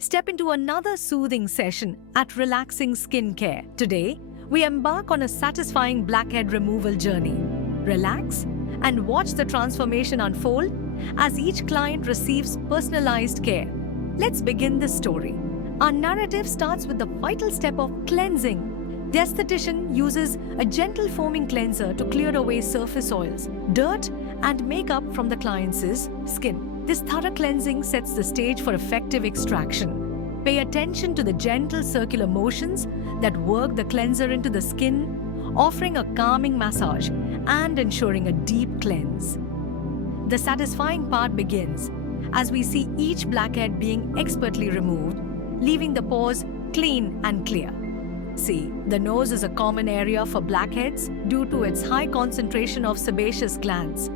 Step into another soothing session at Relaxing Skincare. Today, we embark on a satisfying blackhead removal journey. Relax and watch the transformation unfold as each client receives personalized care. Let's begin the story. Our narrative starts with the vital step of cleansing. The esthetician uses a gentle foaming cleanser to clear away surface oils, dirt, and makeup from the client's skin. This thorough cleansing sets the stage for effective extraction. Pay attention to the gentle circular motions that work the cleanser into the skin, offering a calming massage and ensuring a deep cleanse. The satisfying part begins as we see each blackhead being expertly removed, leaving the pores clean and clear. See, the nose is a common area for blackheads due to its high concentration of sebaceous glands.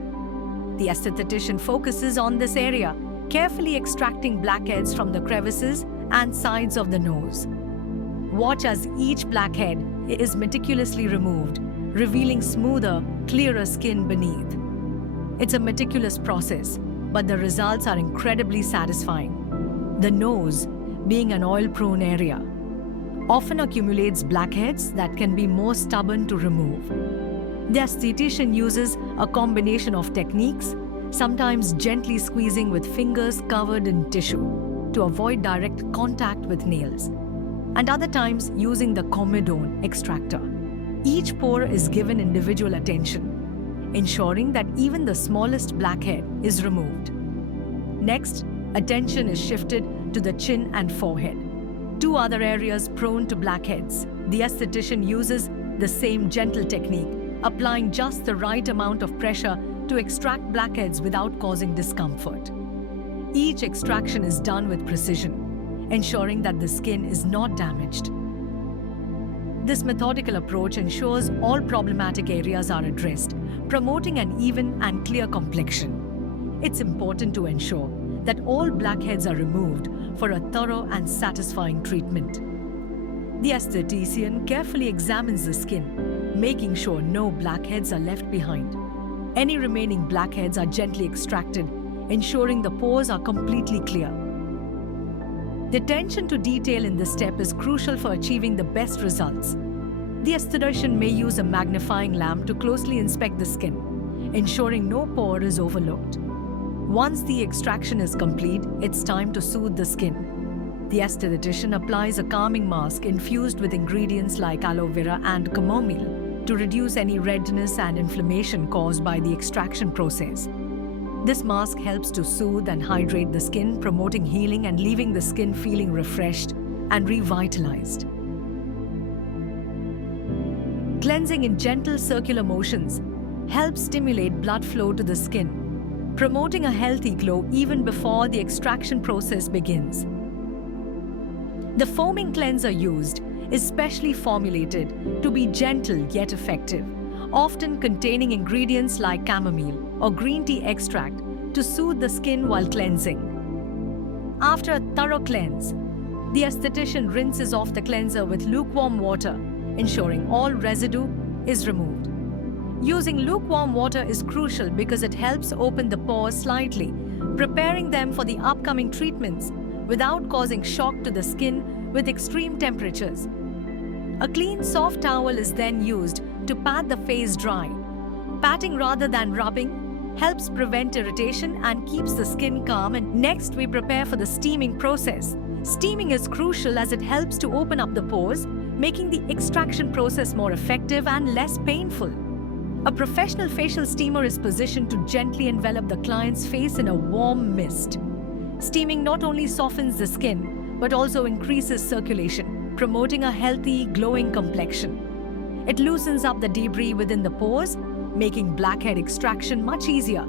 The esthetician focuses on this area, carefully extracting blackheads from the crevices and sides of the nose. Watch as each blackhead is meticulously removed, revealing smoother, clearer skin beneath. It's a meticulous process, but the results are incredibly satisfying. The nose, being an oil-prone area, often accumulates blackheads that can be more stubborn to remove. The esthetician uses a combination of techniques, sometimes gently squeezing with fingers covered in tissue to avoid direct contact with nails, and other times using the comedone extractor. Each pore is given individual attention, ensuring that even the smallest blackhead is removed. Next, attention is shifted to the chin and forehead, two other areas prone to blackheads. The esthetician uses the same gentle technique, applying just the right amount of pressure to extract blackheads without causing discomfort. Each extraction is done with precision, ensuring that the skin is not damaged. This methodical approach ensures all problematic areas are addressed, promoting an even and clear complexion. It's important to ensure that all blackheads are removed for a thorough and satisfying treatment. The esthetician carefully examines the skin, making sure no blackheads are left behind. Any remaining blackheads are gently extracted, ensuring the pores are completely clear. The attention to detail in this step is crucial for achieving the best results. The esthetician may use a magnifying lamp to closely inspect the skin, ensuring no pore is overlooked. Once the extraction is complete, it's time to soothe the skin. The esthetician applies a calming mask infused with ingredients like aloe vera and chamomile to reduce any redness and inflammation caused by the extraction process. This mask helps to soothe and hydrate the skin, promoting healing and leaving the skin feeling refreshed and revitalized. Cleansing in gentle circular motions helps stimulate blood flow to the skin, promoting a healthy glow even before the extraction process begins. The foaming cleanser used is specially formulated to be gentle yet effective, often containing ingredients like chamomile or green tea extract to soothe the skin while cleansing. After a thorough cleanse, the esthetician rinses off the cleanser with lukewarm water, ensuring all residue is removed. Using lukewarm water is crucial because it helps open the pores slightly, preparing them for the upcoming treatments without causing shock to the skin with extreme temperatures. A clean, soft towel is then used to pat the face dry. Patting rather than rubbing helps prevent irritation and keeps the skin calm. And next, we prepare for the steaming process. Steaming is crucial as it helps to open up the pores, making the extraction process more effective and less painful. A professional facial steamer is positioned to gently envelop the client's face in a warm mist. Steaming not only softens the skin, but also increases circulation, promoting a healthy, glowing complexion. It loosens up the debris within the pores, making blackhead extraction much easier.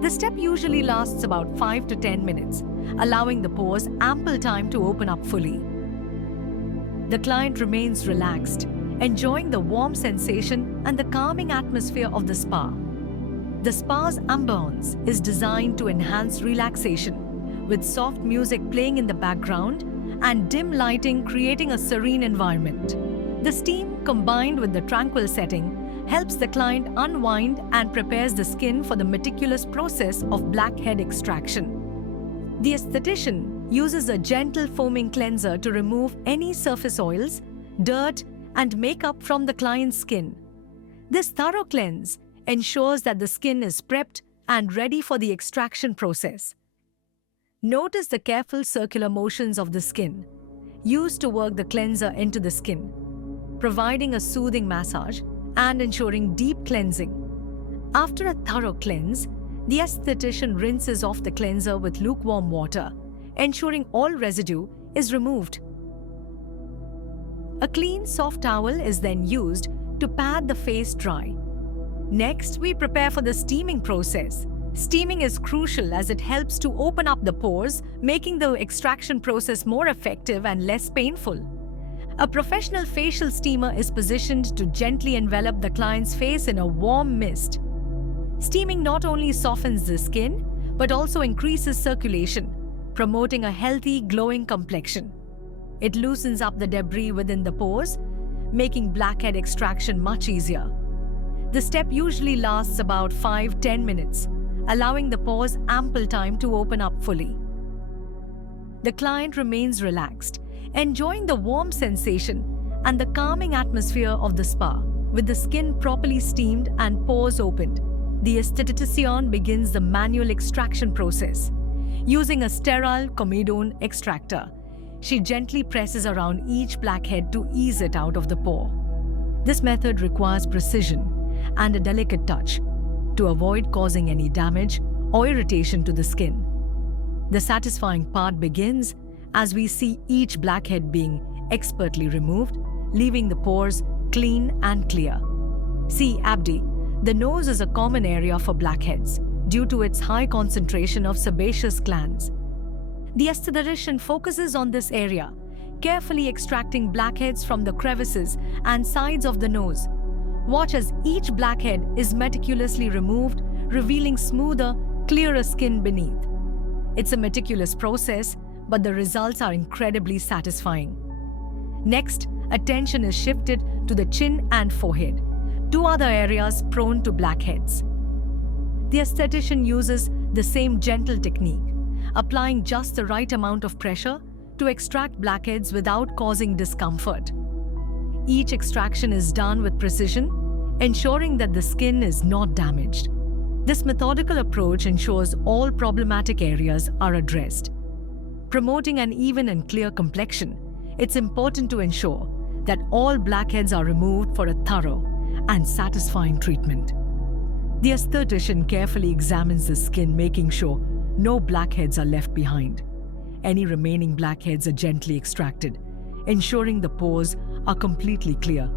This step usually lasts about 5 to 10 minutes, allowing the pores ample time to open up fully. The client remains relaxed, enjoying the warm sensation and the calming atmosphere of the spa. The spa's ambience is designed to enhance relaxation, with soft music playing in the background and dim lighting creating a serene environment. The steam, combined with the tranquil setting, helps the client unwind and prepares the skin for the meticulous process of blackhead extraction. The esthetician uses a gentle foaming cleanser to remove any surface oils, dirt, and makeup from the client's skin. This thorough cleanse ensures that the skin is prepped and ready for the extraction process. Notice the careful circular motions of the skin, used to work the cleanser into the skin, providing a soothing massage and ensuring deep cleansing. After a thorough cleanse, the esthetician rinses off the cleanser with lukewarm water, ensuring all residue is removed. A clean, soft towel is then used to pad the face dry. Next, we prepare for the steaming process. Steaming is crucial as it helps to open up the pores, making the extraction process more effective and less painful. A professional facial steamer is positioned to gently envelop the client's face in a warm mist. Steaming not only softens the skin, but also increases circulation, promoting a healthy, glowing complexion. It loosens up the debris within the pores, making blackhead extraction much easier. The step usually lasts about 5-10 minutes, allowing the pores ample time to open up fully. The client remains relaxed, enjoying the warm sensation and the calming atmosphere of the spa. With the skin properly steamed and pores opened, the esthetician begins the manual extraction process. Using a sterile comedone extractor, she gently presses around each blackhead to ease it out of the pore. This method requires precision and a delicate touch to avoid causing any damage or irritation to the skin. The satisfying part begins as we see each blackhead being expertly removed, leaving the pores clean and clear. See, Abdi, the nose is a common area for blackheads due to its high concentration of sebaceous glands. The esthetician focuses on this area, carefully extracting blackheads from the crevices and sides of the nose. Watch as each blackhead is meticulously removed, revealing smoother, clearer skin beneath. It's a meticulous process, but the results are incredibly satisfying. Next, attention is shifted to the chin and forehead, two other areas prone to blackheads. The esthetician uses the same gentle technique, applying just the right amount of pressure to extract blackheads without causing discomfort. Each extraction is done with precision, ensuring that the skin is not damaged. This methodical approach ensures all problematic areas are addressed. Promoting an even and clear complexion, it's important to ensure that all blackheads are removed for a thorough and satisfying treatment. The esthetician carefully examines the skin, making sure no blackheads are left behind. Any remaining blackheads are gently extracted, ensuring the pores are completely clear.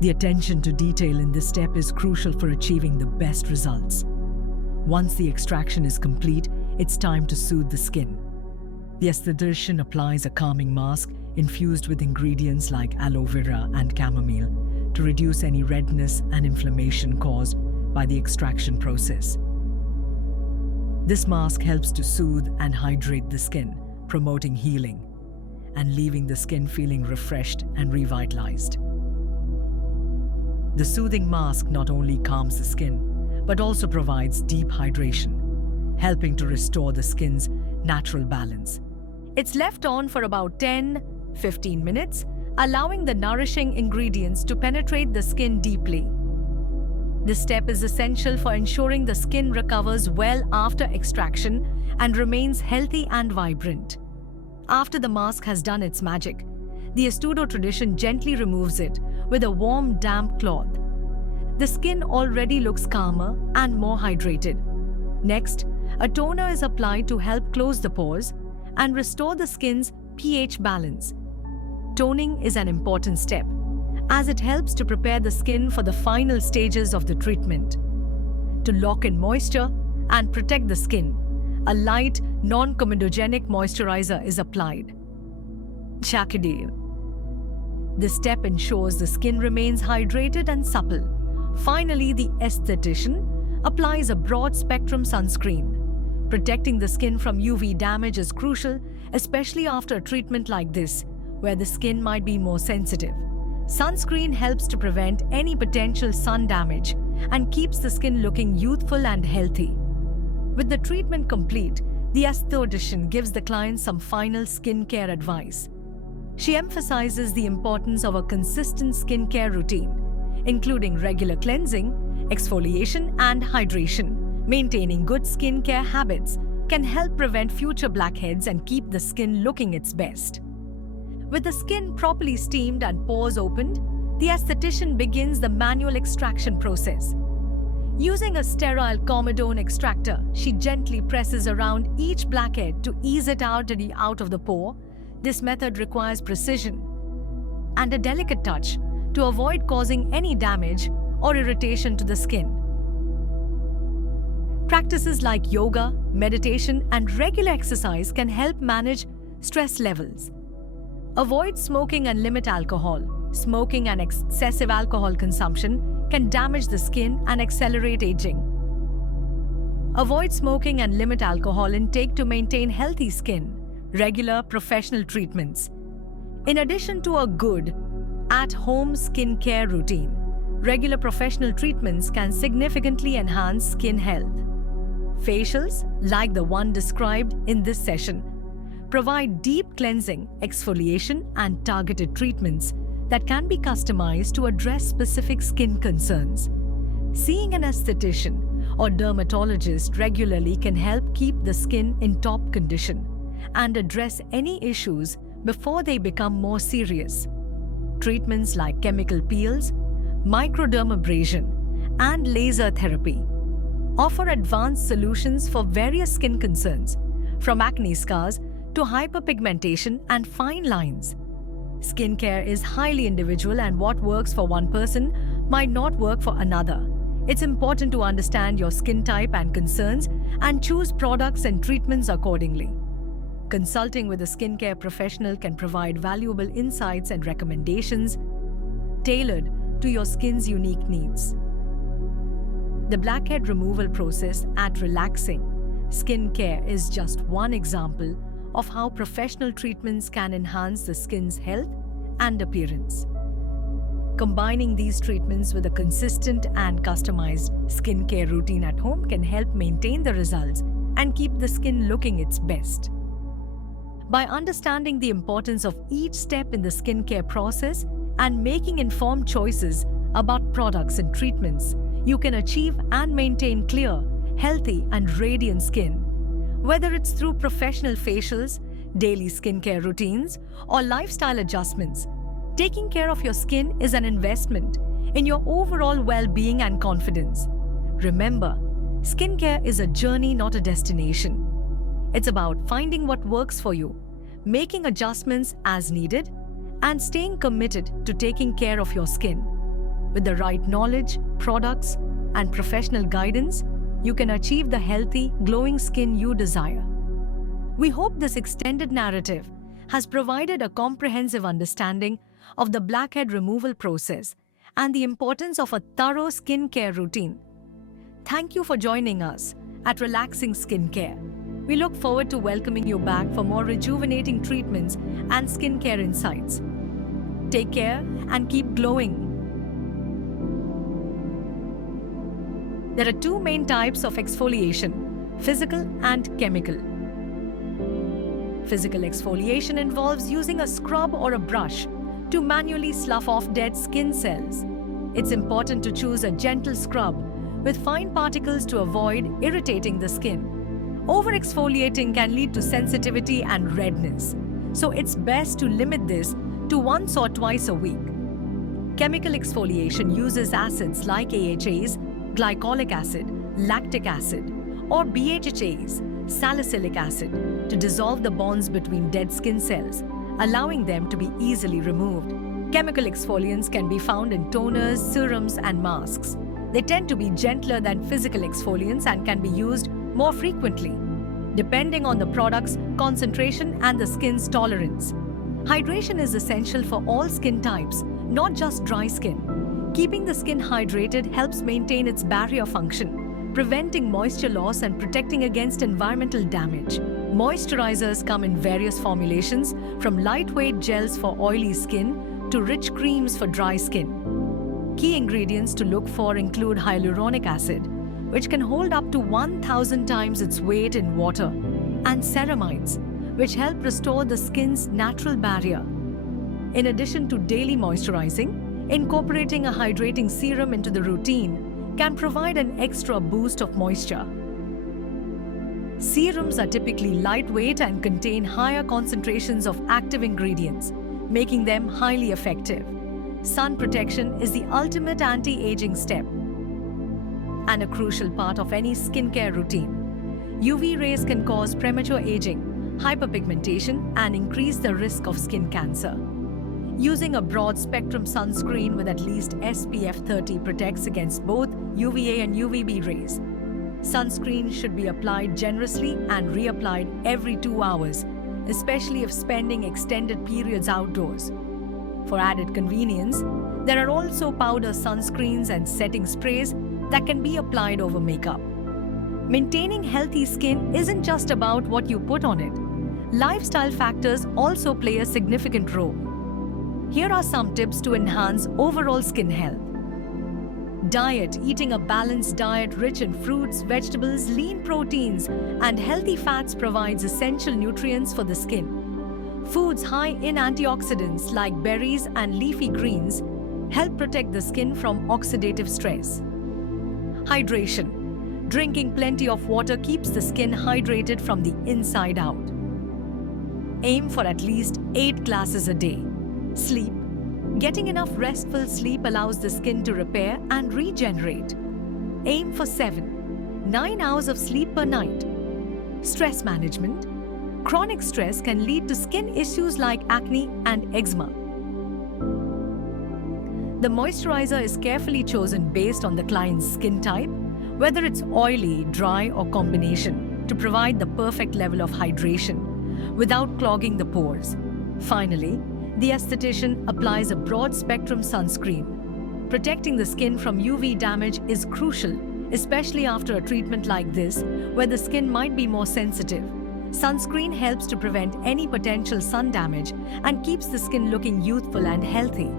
The attention to detail in this step is crucial for achieving the best results. Once the extraction is complete, it's time to soothe the skin. The esthetician applies a calming mask infused with ingredients like aloe vera and chamomile to reduce any redness and inflammation caused by the extraction process. This mask helps to soothe and hydrate the skin, promoting healing and leaving the skin feeling refreshed and revitalized. The soothing mask not only calms the skin, but also provides deep hydration, helping to restore the skin's natural balance. It's left on for about 10-15 minutes, allowing the nourishing ingredients to penetrate the skin deeply. This step is essential for ensuring the skin recovers well after extraction and remains healthy and vibrant. After the mask has done its magic, the Estudo tradition gently removes it with a warm, damp cloth. The skin already looks calmer and more hydrated. Next, a toner is applied to help close the pores and restore the skin's pH balance. Toning is an important step, as it helps to prepare the skin for the final stages of the treatment. To lock in moisture and protect the skin, a light, non-comedogenic moisturizer is applied. Chakadil. This step ensures the skin remains hydrated and supple. Finally, the esthetician applies a broad-spectrum sunscreen. Protecting the skin from UV damage is crucial, especially after a treatment like this, where the skin might be more sensitive. Sunscreen helps to prevent any potential sun damage and keeps the skin looking youthful and healthy. With the treatment complete, the aesthetician gives the client some final skincare advice. She emphasizes the importance of a consistent skincare routine, including regular cleansing, exfoliation, and hydration. Maintaining good skincare habits can help prevent future blackheads and keep the skin looking its best. With the skin properly steamed and pores opened, the aesthetician begins the manual extraction process. Using a sterile comedone extractor, she gently presses around each blackhead to ease it out of the pore. This method requires precision and a delicate touch to avoid causing any damage or irritation to the skin. Practices like yoga, meditation, and regular exercise can help manage stress levels. Avoid smoking and limit alcohol. Smoking and excessive alcohol consumption can damage the skin and accelerate aging. Avoid smoking and limit alcohol intake to maintain healthy skin. Regular professional treatments. In addition to a good, at-home skincare routine, regular professional treatments can significantly enhance skin health. Facials, like the one described in this session, provide deep cleansing, exfoliation, and targeted treatments that can be customized to address specific skin concerns. Seeing an aesthetician or dermatologist regularly can help keep the skin in top condition and address any issues before they become more serious. Treatments like chemical peels, microdermabrasion, and laser therapy offer advanced solutions for various skin concerns, from acne scars to hyperpigmentation and fine lines. Skincare is highly individual, and what works for one person might not work for another. It's important to understand your skin type and concerns and choose products and treatments accordingly. Consulting with a skincare professional can provide valuable insights and recommendations tailored to your skin's unique needs. The blackhead removal process at Relaxing Skincare is just one example of how professional treatments can enhance the skin's health and appearance. Combining these treatments with a consistent and customized skincare routine at home can help maintain the results and keep the skin looking its best. By understanding the importance of each step in the skincare process and making informed choices about products and treatments, you can achieve and maintain clear, healthy, and radiant skin. Whether it's through professional facials, daily skincare routines, or lifestyle adjustments, taking care of your skin is an investment in your overall well-being and confidence. Remember, skincare is a journey, not a destination. It's about finding what works for you, making adjustments as needed, and staying committed to taking care of your skin. With the right knowledge, products, and professional guidance, you can achieve the healthy, glowing skin you desire. We hope this extended narrative has provided a comprehensive understanding of the blackhead removal process and the importance of a thorough skincare routine. Thank you for joining us at Relaxing Skincare. We look forward to welcoming you back for more rejuvenating treatments and skincare insights. Take care and keep glowing. There are two main types of exfoliation: physical and chemical. Physical exfoliation involves using a scrub or a brush to manually slough off dead skin cells. It's important to choose a gentle scrub with fine particles to avoid irritating the skin. Over-exfoliating can lead to sensitivity and redness, so it's best to limit this to once or twice a week. Chemical exfoliation uses acids like AHAs, glycolic acid, lactic acid, or BHAs, salicylic acid, to dissolve the bonds between dead skin cells, allowing them to be easily removed. Chemical exfoliants can be found in toners, serums, and masks. They tend to be gentler than physical exfoliants and can be used more frequently, depending on the product's concentration and the skin's tolerance. Hydration is essential for all skin types, not just dry skin. Keeping the skin hydrated helps maintain its barrier function, preventing moisture loss and protecting against environmental damage. Moisturizers come in various formulations, from lightweight gels for oily skin to rich creams for dry skin. Key ingredients to look for include hyaluronic acid, which can hold up to 1,000 times its weight in water, and ceramides, which help restore the skin's natural barrier. In addition to daily moisturizing, incorporating a hydrating serum into the routine can provide an extra boost of moisture. Serums are typically lightweight and contain higher concentrations of active ingredients, making them highly effective. Sun protection is the ultimate anti-aging step and a crucial part of any skincare routine. UV rays can cause premature aging, hyperpigmentation, and increase the risk of skin cancer. Using a broad-spectrum sunscreen with at least SPF 30 protects against both UVA and UVB rays. Sunscreen should be applied generously and reapplied every 2 hours, especially if spending extended periods outdoors. For added convenience, there are also powder sunscreens and setting sprays that can be applied over makeup. Maintaining healthy skin isn't just about what you put on it. Lifestyle factors also play a significant role. Here are some tips to enhance overall skin health. Diet. Eating a balanced diet rich in fruits, vegetables, lean proteins, and healthy fats provides essential nutrients for the skin. Foods high in antioxidants like berries and leafy greens help protect the skin from oxidative stress. Hydration. Drinking plenty of water keeps the skin hydrated from the inside out. Aim for at least 8 glasses a day. Sleep. Getting enough restful sleep allows the skin to repair and regenerate. Aim for 7-9 hours of sleep per night. Stress management. Chronic stress can lead to skin issues like acne and eczema. The moisturizer is carefully chosen based on the client's skin type, whether it's oily, dry, or combination, to provide the perfect level of hydration without clogging the pores. Finally, the esthetician applies a broad-spectrum sunscreen. Protecting the skin from UV damage is crucial, especially after a treatment like this, where the skin might be more sensitive. Sunscreen helps to prevent any potential sun damage and keeps the skin looking youthful and healthy.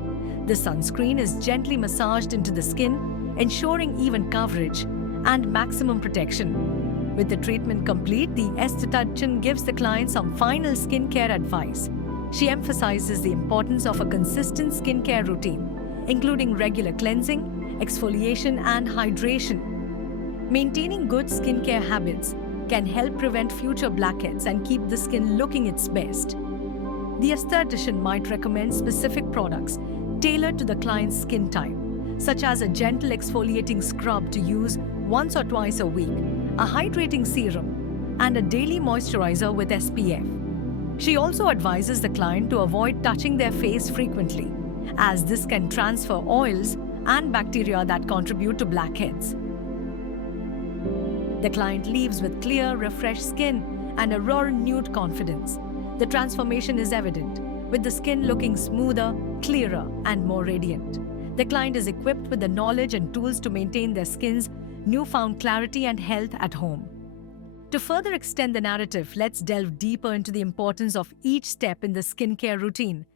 The sunscreen is gently massaged into the skin, ensuring even coverage and maximum protection. With the treatment complete, the esthetician gives the client some final skincare advice. She emphasizes the importance of a consistent skincare routine, including regular cleansing, exfoliation, and hydration. Maintaining good skincare habits can help prevent future blackheads and keep the skin looking its best. The esthetician might recommend specific products tailored to the client's skin type, such as a gentle exfoliating scrub to use once or twice a week, a hydrating serum, and a daily moisturizer with SPF. She also advises the client to avoid touching their face frequently, as this can transfer oils and bacteria that contribute to blackheads. The client leaves with clear, refreshed skin and a renewed confidence. The transformation is evident, with the skin looking smoother, clearer, and more radiant. The client is equipped with the knowledge and tools to maintain their skin's newfound clarity and health at home. To further extend the narrative, let's delve deeper into the importance of each step in the skincare routine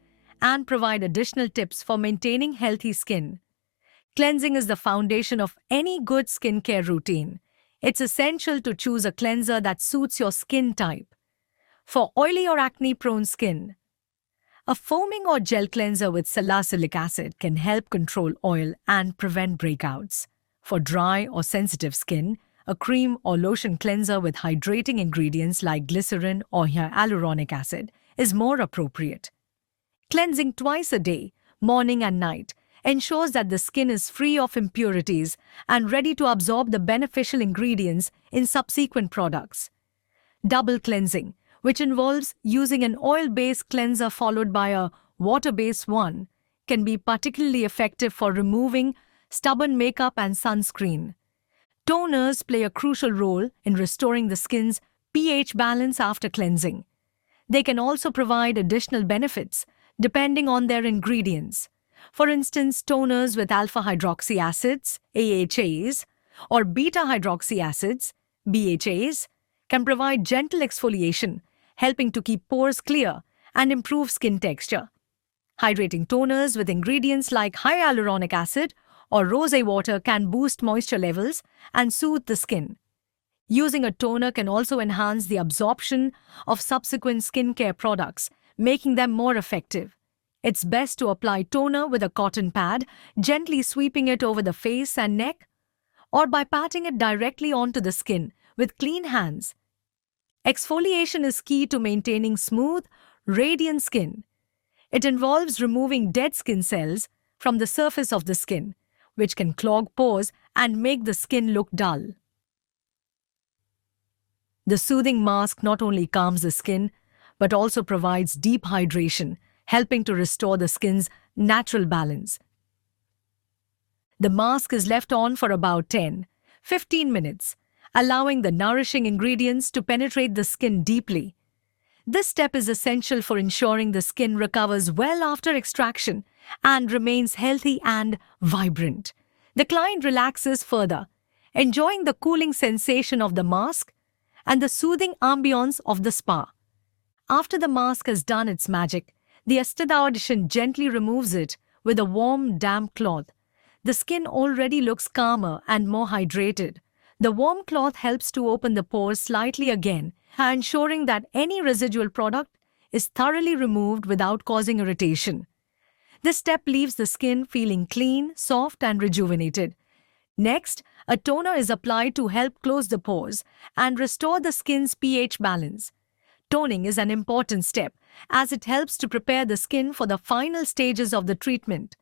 and provide additional tips for maintaining healthy skin. Cleansing is the foundation of any good skincare routine. It's essential to choose a cleanser that suits your skin type. For oily or acne-prone skin, a foaming or gel cleanser with salicylic acid can help control oil and prevent breakouts. For dry or sensitive skin, a cream or lotion cleanser with hydrating ingredients like glycerin or hyaluronic acid is more appropriate. Cleansing twice a day, morning and night, ensures that the skin is free of impurities and ready to absorb the beneficial ingredients in subsequent products. Double cleansing, which involves using an oil-based cleanser followed by a water-based one, can be particularly effective for removing stubborn makeup and sunscreen. Toners play a crucial role in restoring the skin's pH balance after cleansing. They can also provide additional benefits depending on their ingredients. For instance, toners with alpha-hydroxy acids, AHAs, or beta-hydroxy acids, BHAs, can provide gentle exfoliation, helping to keep pores clear and improve skin texture. Hydrating toners with ingredients like hyaluronic acid or rosé water can boost moisture levels and soothe the skin. Using a toner can also enhance the absorption of subsequent skincare products, making them more effective. It's best to apply toner with a cotton pad, gently sweeping it over the face and neck, or by patting it directly onto the skin with clean hands. Exfoliation is key to maintaining smooth, radiant skin. It involves removing dead skin cells from the surface of the skin, which can clog pores and make the skin look dull. The soothing mask not only calms the skin, but also provides deep hydration, helping to restore the skin's natural balance. The mask is left on for about 10-15 minutes, allowing the nourishing ingredients to penetrate the skin deeply. This step is essential for ensuring the skin recovers well after extraction and remains healthy and vibrant. The client relaxes further, enjoying the cooling sensation of the mask and the soothing ambience of the spa. After the mask has done its magic, the esthetician gently removes it with a warm, damp cloth. The skin already looks calmer and more hydrated. The warm cloth helps to open the pores slightly again, ensuring that any residual product is thoroughly removed without causing irritation. This step leaves the skin feeling clean, soft, and rejuvenated. Next, a toner is applied to help close the pores and restore the skin's pH balance. Toning is an important step as it helps to prepare the skin for the final stages of the treatment.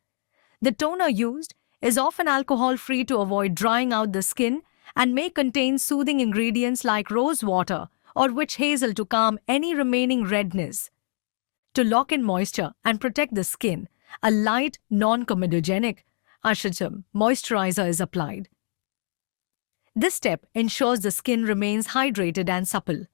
The toner used is often alcohol-free to avoid drying out the skin and may contain soothing ingredients like rose water or witch hazel to calm any remaining redness. To lock in moisture and protect the skin, a light, non-comedogenic Ashwagandha moisturizer is applied. This step ensures the skin remains hydrated and supple.